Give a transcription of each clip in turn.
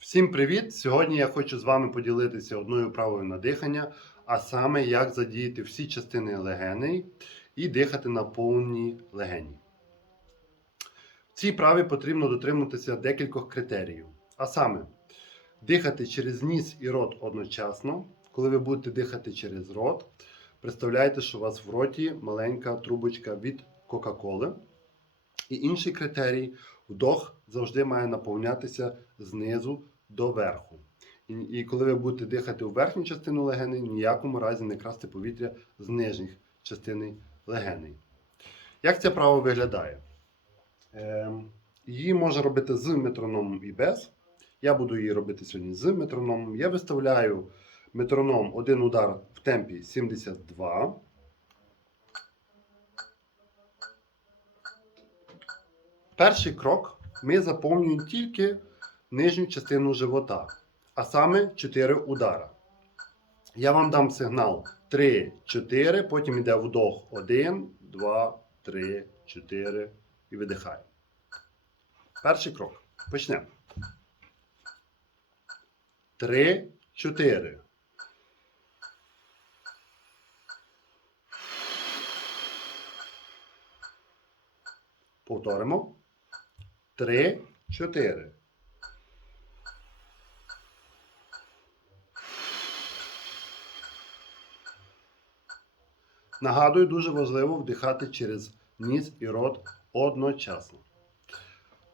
Всім привіт! Сьогодні я хочу з вами поділитися одною правою на дихання, а саме як задіяти всі частини легеней і дихати на повні легені. В цій праві потрібно дотримуватися декількох критеріїв. А саме, дихати через ніс і рот одночасно. Коли ви будете дихати через рот, представляйте, що у вас в роті маленька трубочка від Кока-Коли. І інший критерій вдох завжди має наповнятися знизу до верху. І, коли ви будете дихати у верхню частину легеней, ні в якому разі не красти повітря з нижніх частин легеней. Як це право виглядає? Ем, її можна робити з метрономом і без. Я буду її робити сьогодні з метрономом. Я виставляю метроном один удар в темпі 72. Перший крок ми заповнюємо тільки нижню частину живота, а саме 4 удара. Я вам дам сигнал 3, 4, потім йде вдох 1, 2, 3, 4 і видихаємо. Перший крок. Почнемо. 3, 4. Повторимо. 3, 4. Нагадую, дуже важливо вдихати через ніс і рот одночасно.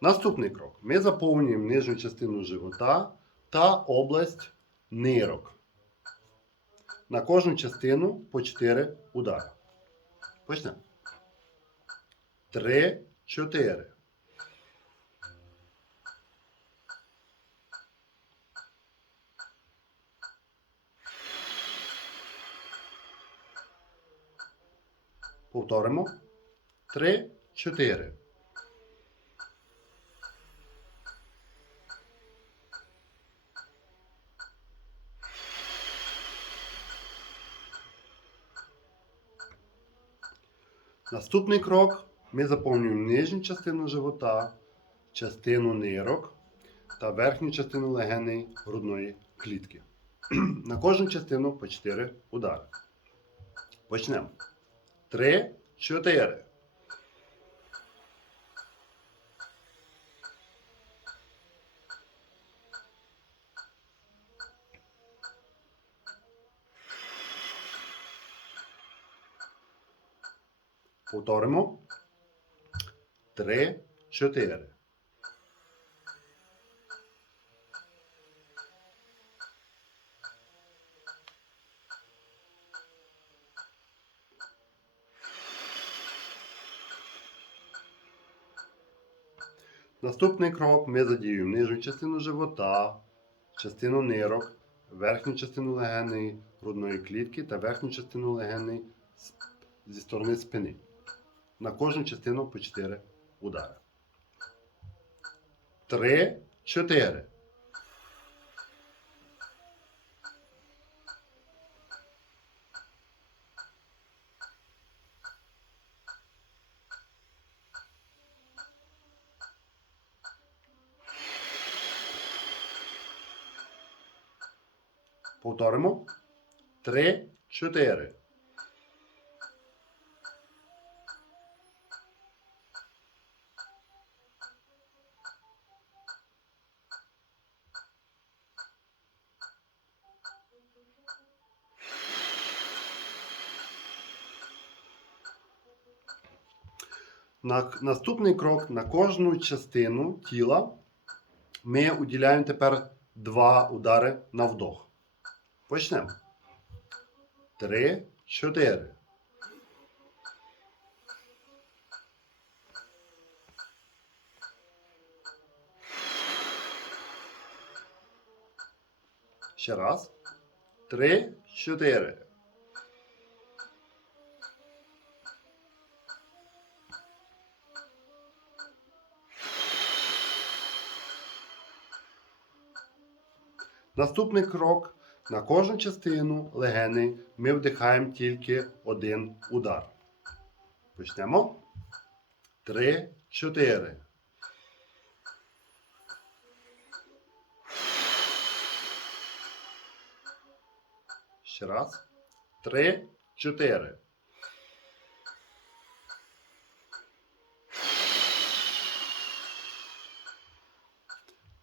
Наступний крок. Ми заповнюємо нижню частину живота та область нирок. На кожну частину по 4 удари. Почнемо. 3, 4. Повторимо. 3, 4. Наступний крок. Ми заповнюємо нижню частину живота, частину нирок та верхню частину легеней грудної клітки. На кожну частину по 4 удари. Почнемо. 3, 4. Повторимо. 3, 4. Наступний крок ми задіюємо нижню частину живота, частину нирок, верхню частину легенної грудної клітки та верхню частину легенної зі сторони спини. На кожну частину по 4 удари. 3, 4. Повторимо. 3, 4. На, наступний крок на кожну частину тіла ми уділяємо тепер два удари на вдох. Почнемо. Три, чотири. Ще раз. Три, чотири. Наступний крок. На кожну частину легени ми вдихаємо тільки один удар. Почнемо. Три, чотири. Ще раз. Три, чотири.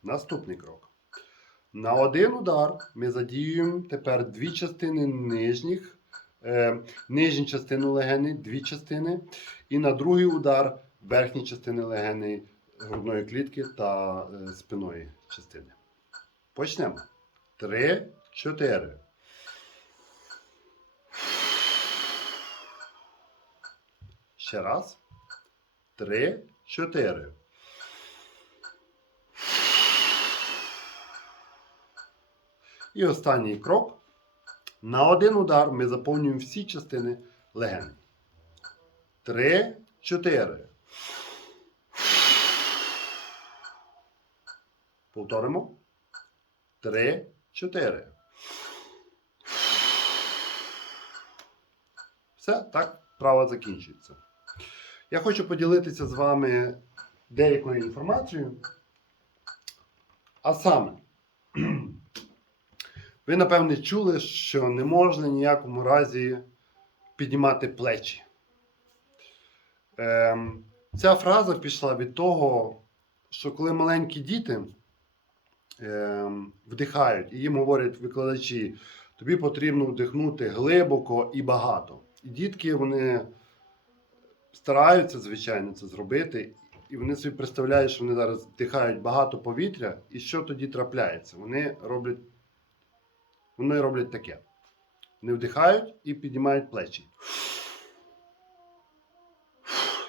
Наступний крок. На один удар ми задіюємо тепер дві частини нижніх, е, нижні частини легені, дві частини. І на другий удар верхні частини легені грудної клітки та е, спиної частини. Почнемо. Три, чотири. Ще раз. Три, чотири. І останній крок. На один удар ми заповнюємо всі частини леген. Три, чотири. Повторимо. Три, чотири. Все, так, вправа закінчується. Я хочу поділитися з вами деякою інформацією. А саме, ви напевне чули, що не можна ніякому разі піднімати плечі. Ем, ця фраза пішла від того, що коли маленькі діти ем, вдихають і їм говорять викладачі, тобі потрібно вдихнути глибоко і багато. І дітки вони стараються, звичайно, це зробити. І вони собі представляють, що вони зараз вдихають багато повітря, і що тоді трапляється? Вони роблять, вони роблять таке. Вони вдихають і піднімають плечі.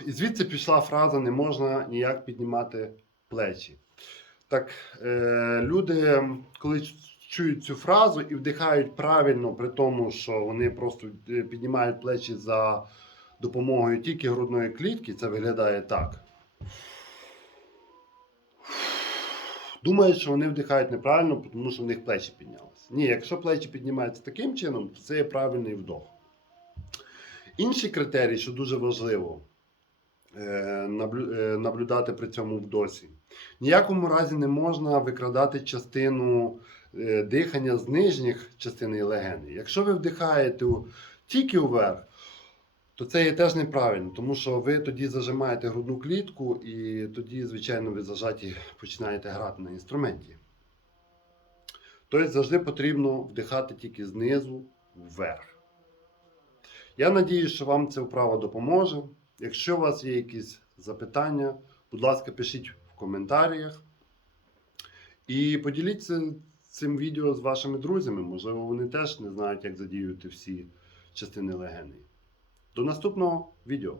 І звідси пішла фраза не можна ніяк піднімати плечі. Так, е, люди, коли чують цю фразу і вдихають правильно, при тому, що вони просто е, піднімають плечі за допомогою тільки грудної клітки, це виглядає так. Думають, що вони вдихають неправильно, тому що в них плечі піднялися. Ні, якщо плечі піднімаються таким чином, то це є правильний вдох. Інший критерій, що дуже важливо е, е, наблюдати при цьому вдосі. Ніякому разі не можна викрадати частину е, дихання з нижніх частини легені. Якщо ви вдихаєте тільки вверх, то це є теж неправильно, тому що ви тоді зажимаєте грудну клітку, і тоді, звичайно, ви зажаті починаєте грати на інструменті. Тобто завжди потрібно вдихати тільки знизу вверх. Я надію, що вам ця вправа допоможе. Якщо у вас є якісь запитання, будь ласка, пишіть в коментарях. І поділіться цим відео з вашими друзями. Можливо, вони теж не знають, як задіювати всі частини легені. До наступного відео.